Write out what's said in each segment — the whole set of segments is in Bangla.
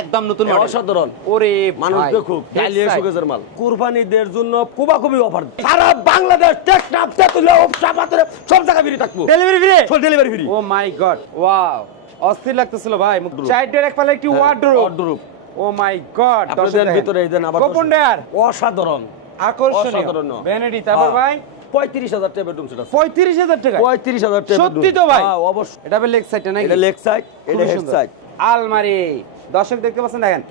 একদম নতুন মডেল, অসাধারণ। ওরে মানুষ দেখুক, ডালিয়া সুগেজের মাল। কুরবানিদের জন্য কোবাকুবি অফার, সারা বাংলাদেশ টেকনাফ তেতুলিয়া উপসাগরে সব জায়গায় ফ্রি থাকবো, delivery free, food delivery free. ও মাই গড, ওয়াও, অস্থির লাগতেছিল ভাই। চাইটের এক পালে একটি ওয়ার্ডরোব, ও মাই গড। আপনাদের ভিতরে এই দেন আবার গোপন ডেয়ার, অসাধারণ আকর্ষণীয় ভ্যানিটি। তারপর ভাই 35,000 টাকা বেডরুম সেট আছে। 35,000 টাকা? 35,000 টাকা। সত্যি তো ভাই? হ্যাঁ অবশ্যই। এটা লেগ সাইড নাকি? এটা লেগ সাইড, এটা হেড সাইড। আলমারি দর্শক দেখতে পাচ্ছেন, দেখেন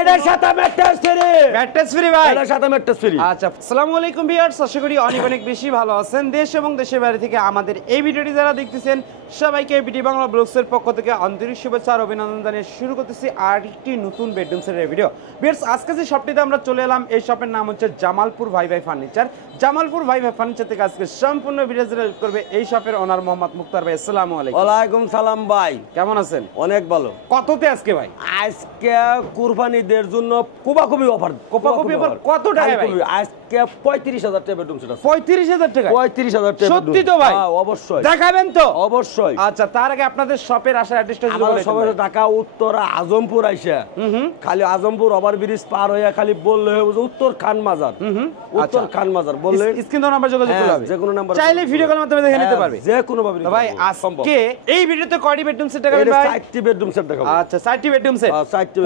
এটার সাথে ম্যাট্রেস ফ্রি, ম্যাট্রেস ফ্রি ভাই, এটার সাথে ম্যাট্রেস ফ্রি। আচ্ছা, আসসালামু আলাইকুম ভিউয়ার্স, আশা করি অনেক অনেক বেশি ভালো আছেন। দেশ এবং দেশের বাইরে থেকে আমাদের এই ভিডিওটি যারা দেখতেছেন সবাইকে বিডি বাংলা ব্লগসের পক্ষ থেকে আন্তরিক শুভেচ্ছা আর অভিনন্দন জানিয়ে শুরু করতেছি আরেকটি নতুন বেডরুম সেটের ভিডিও। ভিউয়ার্স, আজকে যে শপটিতে আমরা চলে এলাম, এই শপের নাম হচ্ছে জামালপুর ভাই ভাই ফার্নিচার। জামালপুর ভাই ভাই ফার্নিচার থেকে আজকে সম্পূর্ণ ভিডিও হেল্প করবে এই শপের ওনার মোহাম্মদ মুক্তার ভাই। আসসালামু আলাইকুম। ওয়ালাইকুম সালাম ভাই, কেমন আছেন? অনেক ভালো। কততে আজকে ভাই? আজকে কুরবানিদের জন্য কোবাকুবি অফার। কোপাকুপি অফার কত টাকা ভাই? আজকে 35,000 টাকা বেডরুম সেট আছে। 35,000 টাকা? 35,000 টাকা। সত্যি তো ভাই? হ্যাঁ অবশ্যই। দেখাবেন তো? অবশ্যই। আচ্ছা, তার আগে আপনাদের শপের আসার অ্যাড্রেসটা যদি বলেন। সবাই ঢাকা উত্তর আজমপুর আইসা, খালি আজমপুর ওভার ব্রিজ পার হইয়া খালি বললে উত্তর খান মাজার, উত্তর খান মাজার বললে স্ক্রিন নাম্বার যোগাযোগ করতে হবে, যে কোনো নাম্বার চাইলে ভিডিও কলের মাধ্যমে দেখে নিতে পারবে, যে কোনো ভাবে। ভাই আজকে এই ভিডিওতে কয়টি বেডরুম সেট দেখাবেন ভাই? 4টি বেডরুম সেট দেখাবো। আচ্ছা, 4টি বেডরুম সেট।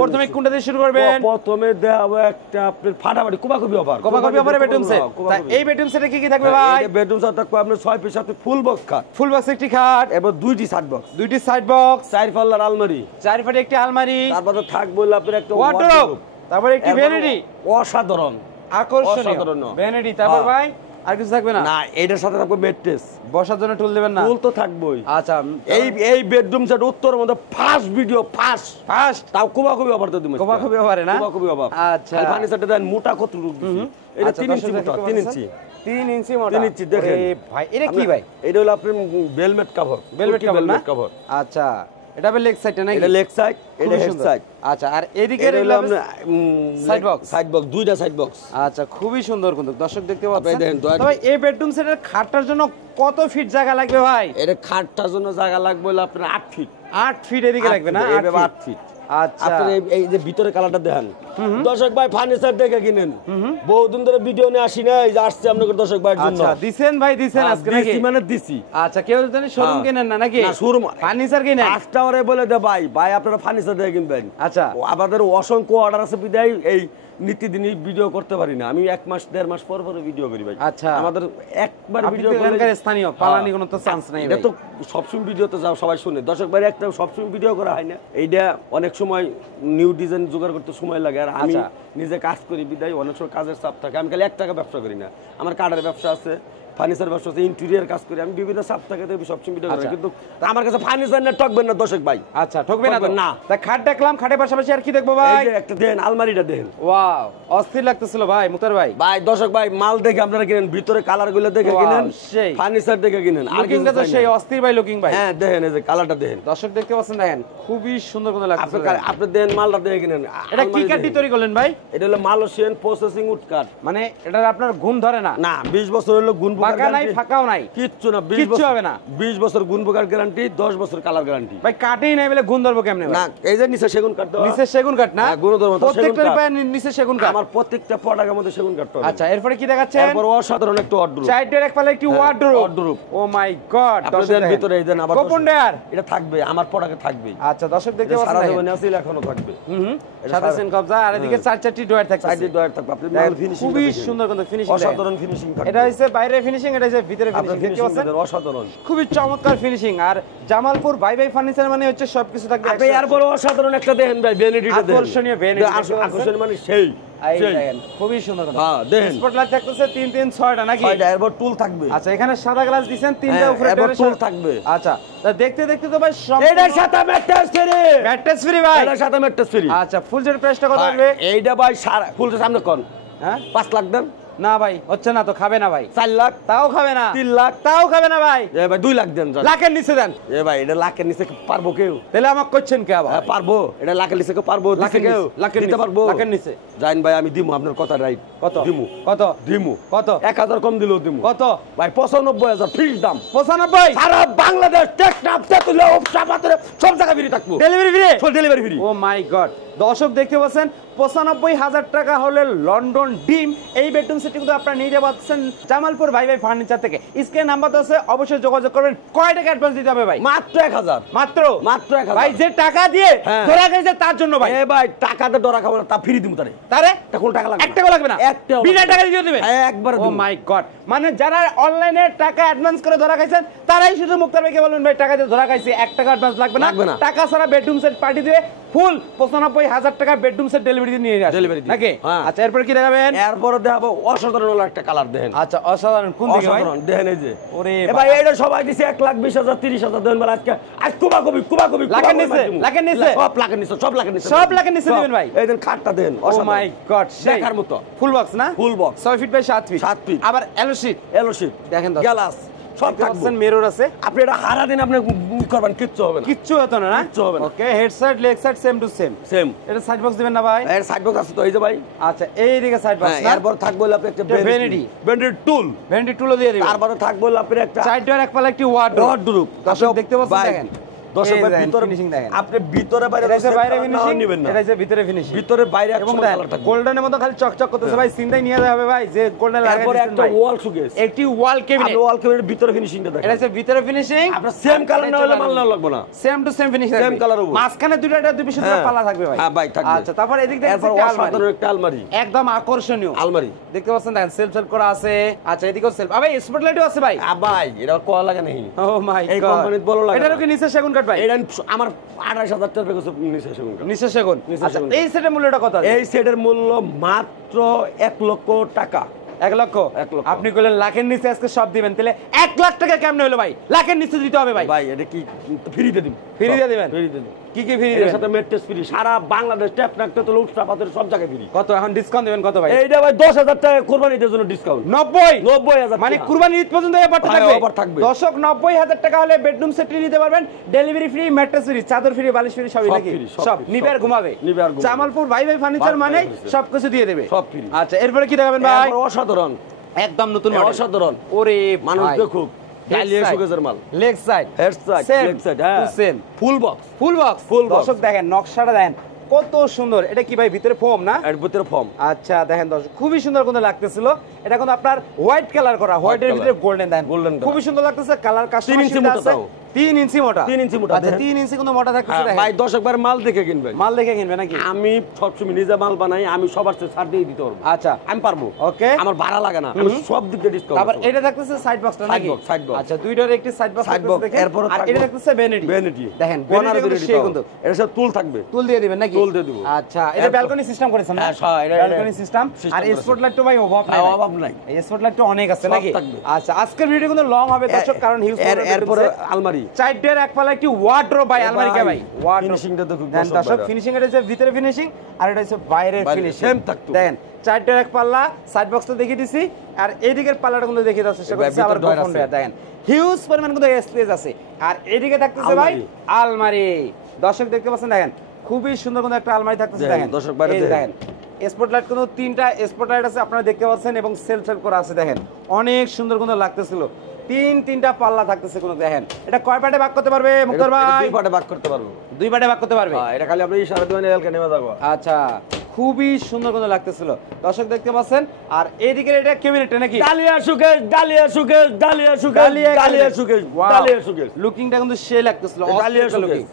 প্রথমে কোনটা দিয়ে শুরু করবেন? প্রথমে দেখাবো একটা আপনার ফাটাফাটি কোবাকুবি অফার। কোবাকুবি অফারে বেডরুম সেট। তাই এই বেডরুম সেটে কি কি থাকবে ভাই? এই বেডরুম সেট থাকবে আপনার 6 পিস সাথে ফুল বক্স খাট, ফুল বক্স একটি খাট, এবং 2টি সাইড বক্স, 2টি সাইড বক্স, 4 পাল্লার আলমারি, 4 ফুট একটি আলমারি, তারপরে থাকবে আপনার একটা ওয়ার্ডরোব, তারপরে একটি ভ্যানিটি। অসাধারণ, আকর্ষণীয় ভ্যানিটি। তারপর ভাই আর কিছু থাকবে না? না, এটার সাথে থাকবে ম্যাট্রেস। বসার জন্য টুল দেবেন না? টুল তো থাকবেই। আচ্ছা, এই বেডরুম সেট উত্তরের মধ্যে ফার্স্ট ভিডিও, ফার্স্ট তাও কোবাকুবি অফার তো দিবেন। কোবাকুবি অফারে না? কোবাকুবি অফার। আচ্ছা, ফার্নিচারটা দেন মোটা কত রূপ দিছি, এটা 3 ইঞ্চি মোটা, 3 ইঞ্চি, 3 ইঞ্চি মোটা, 3 ইঞ্চি। দেখেন ভাই, এটা কি ভাই? এটা হলো আপনার বেলমেট কভার, বেলমেট কভার। আচ্ছা, এটা লেগ সাইড নাকি? এটা লেগ সাইড, এটা হেড সাইড। আচ্ছা, আর এদিকে হলো আপনার সাইড বক্স, দুইটা সাইড বক্স। আচ্ছা, খুবই সুন্দর কিন্তু দর্শক দেখতে পাচ্ছেন। তবে এই বেডরুম সেটের খাটটার জন্য কত ফিট জায়গা লাগবে ভাই? এটা খাটটার জন্য জায়গা লাগবে হলো আপনার 8 ফিট। 8 ফিট এদিকে লাগবে না? 8 ফিট। আচ্ছা, আপনি এই যে ভিতরে কালারটা দেখেন, দর্শক ভাই ফার্নিচার দেখে কিনেন। বহুদিন ধরে ভিডিও নিয়ে আসি না, এই যে আসছে আপনাদের দর্শক ভাইয়ের জন্য। আচ্ছা, দিবেন ভাই, দিবেন আজকে নাকি? মানে দিছি। আচ্ছা, কেউ জানি শোরুম কেনেন না নাকি? না, শোরুম ফার্নিচার কিনেন। আজটা ওরে বলে দে ভাই, ভাই আপনারা ফার্নিচার দেখে কিনবেন। আচ্ছা, আমাদের অসংখ্য অর্ডার আছে বিদায় এই নিত্যদিনই ভিডিও করতে পারি না। আমি 1 মাস 1.5 মাস পর ভিডিও করি ভাই। আচ্ছা, আমাদের একবার ভিডিও করে স্থানীয় পালানি কোনো তো চান্স নাই। এটা তো সবসময় ভিডিওতে যাও সবাই শুনে, দর্শক ভাই একটা সবসময় ভিডিও করা হয় না। এইটা অনেক সময় নিউ ডিজাইন জোগাড় করতে সময় লাগে, আর আমি নিজে কাজ করি বিদায় অনেক সময় কাজের চাপ থাকে। আমি খালি 1 টাকা ব্যবসা করি না, আমার কার্ডের ব্যবসা আছে, ফার্নিচার ব্যবসা আছে, ইন্টেরিয়র কাজ করি, আমি বিভিন্ন চাপ থাকে সবসময় ভিডিও করি। কিন্তু আমার কাছে ফার্নিচার না ঠকবেন না দর্শক ভাই। আচ্ছা, ঠকবেন না? তা খাট দেখলাম, খাটের পাশাপাশি আর কি দেখবো ভাই? এই যে একটা দেন, আলমারিটা দেন। ওয়াও, অস্থির লাগতেছিল ভাই মুক্তার ভাই। ভাই দর্শক ভাই, মাল দেখে আপনারা কিনেন, ভিতরে কালার গুলো দেখে কিনেন, সেই ফার্নিচার দেখে কিনেন। আর লুকিংটা তো সেই অস্থির ভাই, লুকিং ভাই। হ্যাঁ দেখেন, এই যে কালারটা দেখেন, দর্শক দেখতে পাচ্ছেন, দেখেন খুবই সুন্দর করে লাগছে। আপনি দেন মালটা দেখে কিনেন। এটা কি কাঠ দিয়ে তৈরি করলেন ভাই? এটা হলো মালয়েশিয়ান প্রসেসিং উড কাঠ। মানে এটা আপনার গুণ ধরে না? না, 20 বছর হলো গুণ পাকা নাই, ফাঁকাও নাই, কিচ্ছু না, কিচ্ছু হবে না। 20 বছর গুণ পোকার গ্যারান্টি, 10 বছর কালার গ্যারান্টি। ভাই কাটেই নাই বলে গুণ ধরবো কেমনে? না, এই যে নিচে সেগুন কাঠ, নিচে সেগুন কাঠ না? গুণধর্ম প্রত্যেকটার পায়ে নিচে সেগুন কাঠ। আমার প্রত্যেকটা প্রোডাক্টের মধ্যে সেগুন কাঠ। আচ্ছা, এরপরে কি দেখাচ্ছেন? এরপর অসাধারণ একটা ওয়ার্ডরোব, চাইটের এক পালে একটি ওয়ার্ডরোব। ও মাই গড, আপনাদের ভিতরে এই দেন আবার গোপন ডেয়ার। এটা থাকবে, আমার প্রোডাক্টে থাকবে। আচ্ছা, দর্শক দেখতে পাচ্ছেন, সারা জীবনে আছে, এখনো থাকবে। সাদা সেন কবজা, আর এদিকে 4টি ডয়ার থাকছে। 4টি ডয়ার থাকবে। আপনি মাল ফিনিশিং খুবই সুন্দর কিন্তু ফিনিশিং, অসাধারণ ফিনিশিং থাকবে। এটা হইছে বাইরে ফিনিশিং, এটা হইছে ভিতরে ফিনিশিং। দেখতে পাচ্ছেন অসাধারণ, খুবই চমৎকার ফিনিশিং। আর জামালপুর ভাই ভাই ফার্নিচার মানে হচ্ছে সবকিছু থাকবে। আপনি এরপর অসাধারণ একটা দেখেন ভাই, ভ্যানিটিটা দেখেন, আকর্ষণীয় ভ্যানিটি, আকর্ষণীয় মানে সেই খুবই সুন্দর। হ্যাঁ দেখেন, স্পটলাইট থাকতেছে 3 3 6টা নাকি? 6টা। এরপর টুল থাকবে। আচ্ছা, এখানে সাদা গ্লাস দিবেন, 3টা উপরে টুল থাকবে। আচ্ছা, তা দেখতে দেখতে তো ভাই এটার সাথে ম্যাট্রেস ফ্রি, ম্যাট্রেস ফ্রি ভাই। এটার সাথে ম্যাট্রেস ফ্রি। আচ্ছা, ফুল সেট প্রাইসটা কত আসবে? এইটা ভাই ফুল সামনে কোন, হ্যাঁ 5 লাখ দেন। না ভাই, হচ্ছে না তো, খাবে না ভাই। 4 লাখ তাও খাবে না। 3 লাখ তাও খাবে না ভাই। এ ভাই 2 লাখ দেন। লাখের নিচে দেন। এ ভাই এটা লাখের নিচে পারবো কেউ? তাহলে আমাকে করছেন কে আবার? পারবো, এটা লাখের নিচে কেউ পারবো? লাখের কেউ লাখের দিতে পারবো? লাখের নিচে জানেন ভাই, আমি দিমু, আপনার কথা রাইট। কত দিমু? কত দিমু? কত? 1000 কম দিলেও দিমু। কত ভাই? 95,000 ফিক্স দাম। 95? সারা বাংলাদেশ টেকনাফ তেতুলিয়া উপসাগরে সব জায়গায় ফ্রি থাকবো, delivery free, food delivery free. ও মাই গড। দর্শক দেখতে পাচ্ছেন 95,000 টাকা হলে লন্ডন ডিম এই বেডরুম সেটটি কিন্তু আপনারা নিতে পাচ্ছেন জামালপুর ভাই ভাই ফার্নিচার থেকে। স্ক্রিনে নাম্বার তো আছে, অবশ্যই যোগাযোগ করবেন। কয় টাকা অ্যাডভান্স দিতে হবে ভাই? মাত্র 1000, মাত্র মাত্র 1000 ভাই, যে টাকা দিয়ে হ্যাঁ। ধরা গেছে তার জন্য ভাই। এ ভাই টাকাতে ডরা খাবো না, তা ফ্রি দিমু তারে। তারে তা কোন টাকা লাগবে? 1 টাকা লাগবে না, একটাও বিনা লাগবে টাকা না। দিয়ে দিবেন একবার ও মাই গড, মানে যারা অনলাইনে টাকা অ্যাডভান্স করে ধরা খাইছেন তারাই শুধু মুক্তার ভাইকে বলবেন ভাই টাকা দিয়ে ধরা খাইছি, 1 টাকা অ্যাডভান্স লাগবে লাগবে না, না। টাকা ছাড়া বেডরুম সেট পার্টি দিয়ে ফুল 95,000 টাকা বেডরুম সেট ডেলিভারি দিয়ে নিয়ে আসে Delivery দিয়ে। নাকি? হ্যাঁ। আচ্ছা, এরপর কি দেখাবেন? এরপর দেখাবো অসাধারণ হলো একটা কালার দেখেন। আচ্ছা, অসাধারণ। কোন দিকে ভাই? অসাধারণ দেখেন এই যে। ওরে এ ভাই এটা সবাই দিছে 1,20,000 30,000 দেন বলে আজকে আজ কুবা কবি লাখের নিচে, লাখের নিচে? সব লাখের নিচে, সব লাখের নিচে, সব লাখের নিচে দিবেন ভাই? এই দেন খাটটা দেন। ও মাই গড, দেখার মতো ফুল বক্স না? Full box 6 feet by 7 feet, 7 feet. আবার এলো শীট এলোশিপ দেখেন তো, গ্লাস সব থাকবে। মিরর আছে, আপনি এটা হারা দিন আপনি করবেন কিচ্ছু হবে না, কিচ্ছু হতো না না? কিচ্ছু হবে না। Okay, head side leg side same to same. Same. এটা সাইড বক্স দিবেন না ভাই? এর সাইড বক্স আছে তো এই যে ভাই। আচ্ছা, এইদিকে সাইড বক্স হ্যাঁ, না? এরপর থাকবে হলো আপনি একটা এটা vanity। ভ্যানিটি টুল। ভেন্ডি টুলও দিয়ে দিবেন। তারপরে থাকবে হলো আপনি একটা সাইড ডোর এক পাল্লা একটি ওয়ার্ডরোব। ওয়ার্ডরোব। দর্শক দেখতে পাচ্ছেন, ভাই, দেখেন দর্শক এই ভাই দেখেন, ভিতরে finishing দেখেন। আপনি ভিতরে বাইরে এটা হচ্ছে বাইরে নাও ফিনিশিং, নিবেন না। এটা হচ্ছে ভিতরে ফিনিশিং। ভিতরে বাইরে এবং একসময় কালার থাকবে। গোল্ডেনের মতো খালি চকচক করতেছে ভাই, চিন্তাই নিয়ে যাবে ভাই যে গোল্ডেন লাগাই তারপরে দিয়েছেন একটা ভাই। ওয়াল শোকেস। একটি ওয়াল কেবিনেট, আপনি ওয়াল কেবিনেটের ভিতরে ফিনিশিংটা দেখেন। এটা হচ্ছে ভিতরে ফিনিশিং। আপনার সেম কালার না হলে মাল না লাগবে না। Same to same finishing, Same color হবে। মাঝখানে দুটো এটা দুই পিস হ্যাঁ। পাল্লা থাকবে ভাই। হ্যাঁ ভাই, থাকবে। আচ্ছা, তারপর এদিক থেকে এরপর অসাধারণ একটা আলমারি। একদম আকর্ষণীয় আলমারি দেখতে পাচ্ছেন, দেখেন সেলফ সেলফ করা আছে। আচ্ছা, এদিকেও সেলফ, ভাই স্পটলাইটও আছে ভাই। ভাই এটা কোয়া লাগে নাই। ও মাই এই গড, কোম্পানির বড় লাগে এটারও না। কি নিচে সেগুন কাঠ ভাই? এটা আমার 28,000 টাকা পেয়েছে নিচে সেগুন কাঠ। নিচে সেগুন। নিচে আচ্ছা, সেগুন। এই সেটের মূল্যটা কত আছে? এই সেটের মূল্য মাত্র 1 লক্ষ টাকা। 1 লক্ষ। 1 লক্ষ। আপনি কইলেন লাখের নিচে আজকে সব দিবেন, তাহলে 1 লাখ টাকা কেমনে হলো ভাই? লাখের নিচে দিতে হবে ভাই। ভাই এটা কি ফ্রিতে দিব? ফ্রি দিয়ে দিবেন? ফ্রি দিয়ে দিব। কি কি ফ্রি এর দিবেন? সাথে মেট্রেস ফ্রি, সারা বাংলাদেশ ট্যাপ নাকতে তো উৎসা পাথর সব জায়গায় ফ্রি। কত এখন ডিসকাউন্ট দিবেন কত ভাই? এইটা ভাই 10,000 টাকা কুরবানির জন্য ডিসকাউন্ট। 90,000 মানে কুরবানির ঈদ পর্যন্ত এই অফারটা ভাই, থাকবে। অফার থাকবে। দর্শক 90,000 টাকা হলে বেডরুম সেট নিতে পারবেন, ডেলিভারি ফ্রি, ম্যাট্রেস ফ্রি, চাদর ফ্রি, বালিশ ফ্রি, সবই সব নাকি? free, সব সব free, নিবে আর সব ঘুমাবে। নিবে আর ঘুমাবে। জামালপুর ভাই ভাই ফার্নিচার ভাই মানে ভাই furniture। সবকিছু দিয়ে দেবে। সব free। আচ্ছা, এরপরে কি দেখাবেন ভাই? এরপর অসাধারণ, একদম নতুন মডেল। অসাধারণ। ওরে মানুষ ভাই। দেখুক ডালিয়া শোকেসের মাল। Leg side, head side, Same leg side, হ্যাঁ to same। Full box. Full box. Full box। দর্শক দেখেন নকশাটা দেখেন কত সুন্দর। এটা কি ভাই ভিতরে ফোম না? এর ভিতরে ফর্ম। আচ্ছা, দেখেন দর্শক খুবই সুন্দর কিন্তু লাগতেছিল। এটা কিন্তু আপনার হোয়াইট কালার করা, হোয়াইটের color। ভিতরে গোল্ডেন দেন, Golden color। খুবই সুন্দর লাগতেছে। কালার কাস্টমার 3 ইঞ্চি মোটা তাও। 3 ইঞ্চি মোটা। 3 ইঞ্চি মোটা, আচ্ছা, দেখেন। 3 ইঞ্চি কিন্তু মোটা থাকতেছে দেখেন। ভাই দর্শক বার মাল দেখে কিনবেন। মাল দেখে কিনবে নাকি? আমি সবসময় নিজে মাল বানাই, আমি সবার চেয়ে ছাড় দিয়ে দিতে পারবো। আচ্ছা, আমি পারবো। ওকে। আমার ভাড়া লাগে না, আমি সব দিক দিয়ে ডিসকাউন্ট। তারপর এটা থাকতেছে সাইড বক্সটা Side নাকি? box, side box। আচ্ছা, দুইটার একটি সাইড বক্স Side থাকতেছে box, দেখেন। এরপরে আর থাকবে এটা থাকতেছে ভ্যানিটি। ভ্যানিটি দেখেন বনার ভ্যানিটি দিয়ে সেই কিন্তু এর সাথে টুল থাকবে। টুল দিয়ে দিবেন নাকি? টুল দিয়ে দিব। আচ্ছা, এটা ব্যালকনি সিস্টেম করেছেন না? হ্যাঁ, এটা ব্যালকনি সিস্টেম। system আর করেছে। স্পটলাইট তো ভাই অভাব নাই। হ্যাঁ, অভাব নাই। এই স্পটলাইট তো অনেক আছে সব নাকি? থাকবে। আচ্ছা, আজকের ভিডিও কিন্তু লং হবে দর্শক, কারণ হিউজ এরপরে আলমারি। চারটের এক পাল্লা একটি ওয়ার্ডরোব ভাই, আলমারি কে ভাই? ফিনিশিংটা দেখুন দর্শক, ফিনিশিং এটা হচ্ছে ভিতরে ফিনিশিং, আর এটা হচ্ছে বাইরের বাইরে, ফিনিশিং। same থাকতো। দেখেন চারটের এক পাল্লা, সাইড বক্স তো দেখিয়ে দিছি, আর এইদিকের পাল্লাটা কিন্তু দেখিয়ে দেওয়ার চেষ্টা করছি। আবার ভিতর গোপন ডয়ার দেখেন, হিউজ পরিমাণ কিন্তু স্পেস আছে। আর এইদিকে থাকতেছে ভাই আলমারি। দর্শক দেখতে পাচ্ছেন, দেখেন খুবই সুন্দর কিন্তু একটা আলমারি থাকতেছে। দেখেন, দেখেন দর্শক বাইরে এই যে দেখেন। দেখেন স্পটলাইট কিন্তু 3টা স্পটলাইট আছে আপনারা দেখতে পাচ্ছেন, এবং সেলফ করা আছে। দেখেন অনেক সুন্দর কিন্তু লাগতেছিল। তিনটা পাল্লা থাকতেছে কোনো। দেখেন এটা কয় পার্টে ভাগ করতে পারবে মুক্তার ভাই? 2 পার্টে ভাগ করতে পারবো। 2 পার্টে ভাগ করতে পারবে। হ্যাঁ, এটা খালি আপনি ইশারা দিবেন এলকে নেমে যাবো। আচ্ছা, খুবই সুন্দর কিন্তু লাগতেছিল দর্শক দেখতে পাচ্ছেন। আর এইদিকে এটা ক্যাবিনেট নাকি? ডালিয়া সুকেশ, ডালিয়া সুকেশ, ডালিয়া সুকেশ, ডালিয়া সুকেশ, ডালিয়া সুকেশ। লুকিংটা কিন্তু সেই লাগতেছিল, ডালিয়া অস্থির সুকেশ। লুকিং।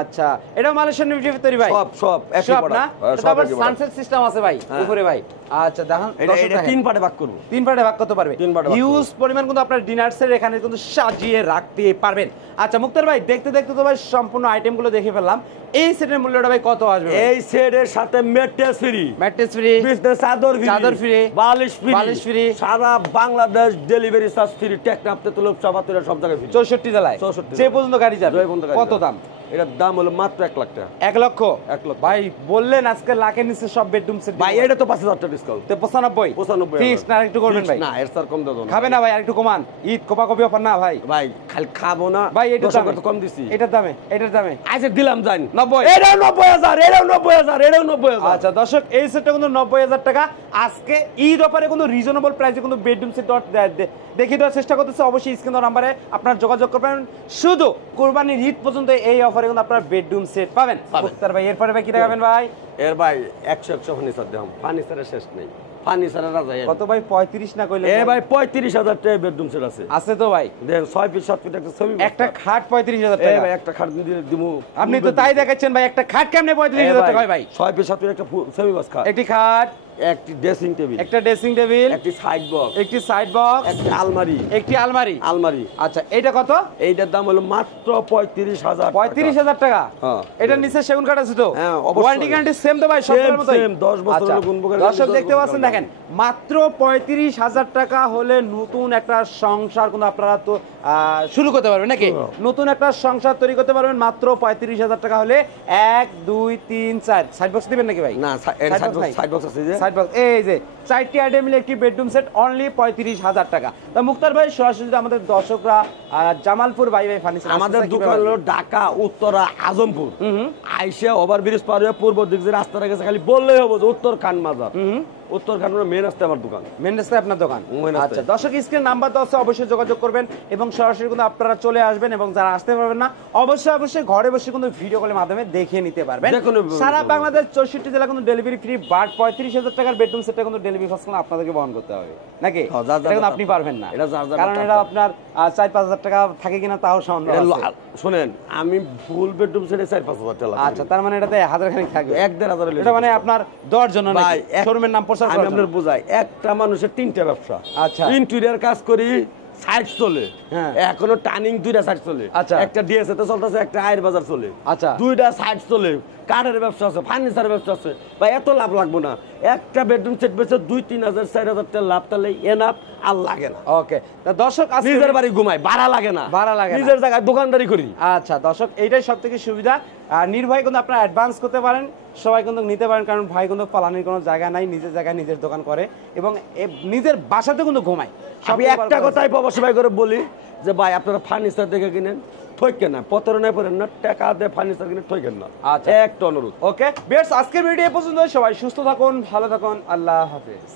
আচ্ছা, এটা মালয়েশিয়ান নিউটিভ তৈরি ভাই? সব একই সব পড়া। না? হ্যাঁ, সব তারপর একই পড়া। সানসেট সিস্টেম আছে ভাই হ্যাঁ। উপরে ভাই। আচ্ছা, দেখেন এটা দর্শক দেখেন। 3 পার্টে ভাগ করব। 3 পার্টে ভাগ করতে পারবে। 3 পার্টে ভাগ হিউজ পরিমাণ কিন্তু আপনার ডিনার সেট এখানে কিন্তু সাজিয়ে রাখতে পারবেন। আচ্ছা মুক্তার ভাই, দেখতে দেখতে তো ভাই সম্পূর্ণ আইটেমগুলো দেখে ফেললাম। এই সেটের মূল্যটা ভাই কত আসবে? এই সেটের সাথে mattress free, mattress free, business চাদর ফ্রি, চাদর free, বালিশ ফ্রি, বালিশ free, সারা বাংলাদেশ ডেলিভারি চার্জ ফ্রি, টেকনাফতে তো লোক চাপাতুরা সব জায়গায় ফ্রি। 64 জেলায় 64 যে পর্যন্ত গাড়ি যাবে। যে পর্যন্ত গাড়ি কত যাবে। দাম? এটার দাম হলো মাত্র 1 লাখ টাকা। 1 লক্ষ। 1 লক্ষ। ভাই বললেন আজকে লাখের নিচে সব বেডরুম সেট ভাই এটা তো 5,000 টাকা ডিসকাউন্ট। 95 ফিক্স না? একটু করবেন ভাই? না, এর স্যার কম দাও না। খাবে না ভাই? আরেকটু কমান। ঈদ কোপাকপি অফার না ভাই? ভাই খালি খাবো না ভাই এটার 10 দামে টাকা কম দিছি। এটার দামে, এটার দামে আচ্ছা দিলাম জান 90। এটাও 90,000, এটাও 90,000, এটাও 90,000। আচ্ছা দর্শক, এই সেটটা কিন্তু 90,000 টাকা। আজকে ঈদ অফারে কোনো রিজনেবল প্রাইসে কোনো বেডরুম সেট দেখিয়ে দেওয়ার চেষ্টা করতেছে। অবশ্যই স্ক্রিন দেওয়া নাম্বারে আপনারা যোগাযোগ করবেন। শুধু কোরবানির ঈদ পর্যন্ত এই অফারে কিন্তু আপনারা বেডরুম সেট পাবেন। মুক্তার ভাই এরপরে ভাই কি দেখাবেন ভাই? এর ভাই 100 ফার্নিচার দেখাম, ফার্নিচারের শেষ নেই, ফার্নিচারের রাজা। কত ভাই 35 না কইলে? ভাই 35,000 টাকা বেডরুম সেট আছে। আছে তো ভাই, দেখেন 6 ফিট 7 ফিট একটা ছবি, একটা খাট 35,000 টাকা। ভাই একটা খাট দিয়ে দিমু। আপনি তো তাই দেখাচ্ছেন ভাই, একটা খাট কেমনে 35,000 টাকা হয় ভাই? 6 ফিট 7 ফিট একটা সেমি বক্স খাট, একটি খাট, একটি ড্রেসিং টেবিল, একটা ড্রেসিং টেবিল, একটি সাইড বক্স, একটি সাইড বক্স, একটি আলমারি, একটি আলমারি। আলমারি। আচ্ছা এটা কত? এইটার দাম হলো মাত্র 35,000। 35,000 টাকা। হ্যাঁ। এটার নিচে সেগুন কাঠ আছে তো? হ্যাঁ, অবশ্যই। ওয়ারেন্টি গ্যারান্টি সেম তো ভাই সবগুলোর মতোই? সেম 10 বছরের গুণভোগের। দর্শক দেখতে পাচ্ছেন, দেখেন মাত্র 35,000 টাকা হলে নতুন একটা সংসার কিন্তু আপনারা তো শুরু করতে পারবেন নাকি? নতুন একটা সংসার তৈরি করতে পারবেন মাত্র 35,000 টাকা হলে। 1 2 3 4 সাইড বক্স দিবেন নাকি ভাই? না, সাইড বক্স আছে যে। সাইড বক্স এই যে 4টি আইটেম মিলে একটি বেডরুম সেট অনলি 35,000 টাকা। তা মুক্তার ভাই সরাসরি যদি আমাদের দর্শকরা জামালপুর ভাই ফার্নিচার, আমাদের দোকান হলো ঢাকা উত্তরা আজমপুর। আইসা ওভারব্রিজ পার হয়ে পূর্ব দিক যে রাস্তাটা গেছে খালি বললেই হবে যে উত্তর খান মাজার। উত্তর খান মেন রাস্তায় আমার দোকান, মেন রাস্তায় আপনার দোকান। মেন রাস্তায়। আচ্ছা দর্শক স্ক্রিন নাম্বার তো আছে, অবশ্যই যোগাযোগ করবেন এবং সরাসরি কিন্তু আপনারা চলে আসবেন, এবং যারা আসতে পারবেন না অবশ্যই ঘরে বসে কিন্তু ভিডিও কলের মাধ্যমে দেখে নিতে পারবেন। সারা বাংলাদেশ 64 জেলা কিন্তু ডেলিভারি ফ্রি, বাট 35,000 টাকার বেডরুম সেটটা কিন্তু ডেলিভারি খরচ কিন্তু আপনাদেরকে বহন করতে হবে নাকি? এটা কিন্তু আপনি পারবেন না, কারণ এটা আপনার 4-5,000 টাকা থাকে কিনা তাও সন্দেহ আছে। শুনেন, আমি ফুল বেডরুম সেটে 4-5,000 টাকা। আচ্ছা তার মানে এটাতে 1000 খানিক থাকবে, 1-1,500। এটা মানে আপনার দেওয়ার জন্য নাকি? শোরুমের নাম প্রচার আমি করার আপনার জন্য? বুঝাই, একটা মানুষের 3টা ব্যবসা। আচ্ছা। ইন্টেরিয়র কাজ করি, সাইড চলে, হ্যাঁ। এখনো টার্নিং 2টা সাইড চলে। আচ্ছা। একটা ডিএসএ তে চলতেছে, একটা আয়ের বাজার চলে। আচ্ছা। 2টা সাইড চলে, কাঠের ব্যবসা আছে, ফার্নিচারের ব্যবসা আছে। ভাই এত লাভ লাগবে না, একটা বেডরুম সেট বেচে 2-3,000 4,000 টাকা লাভ, তাহলে এনাফ, আর লাগে না। ওকে তা দর্শক নিজের বাড়ি ঘুমাই, ভাড়া লাগে না, ভাড়া লাগে না। নিজের জায়গায় দোকানদারি করি। আচ্ছা দর্শক এইটাই সব থেকে সুবিধা। নির্ভয় কিন্তু আপনারা অ্যাডভান্স করতে পারেন, সবাই কিন্তু নিতে পারেন, কারণ ভাই কিন্তু পালানির কোনো জায়গা নাই, নিজের জায়গায় নিজের দোকান করে এবং নিজের বাসাতে কিন্তু ঘুমায়। আমি একটা কথাই প্রবাসী ভাই করে বলি যে ভাই আপনারা ফার্নিচার দেখে কিনেন, ঠকেন না, প্রতারণায় পড়েন না, টাকা দিয়ে ফার্নিচার কিনে ঠকেন না। আচ্ছা একটা অনুরোধ। ওকে ভিউয়ার্স, আজকের ভিডিও এ পর্যন্ত। সবাই সুস্থ থাকুন, ভালো থাকুন, আল্লাহ হাফেজ।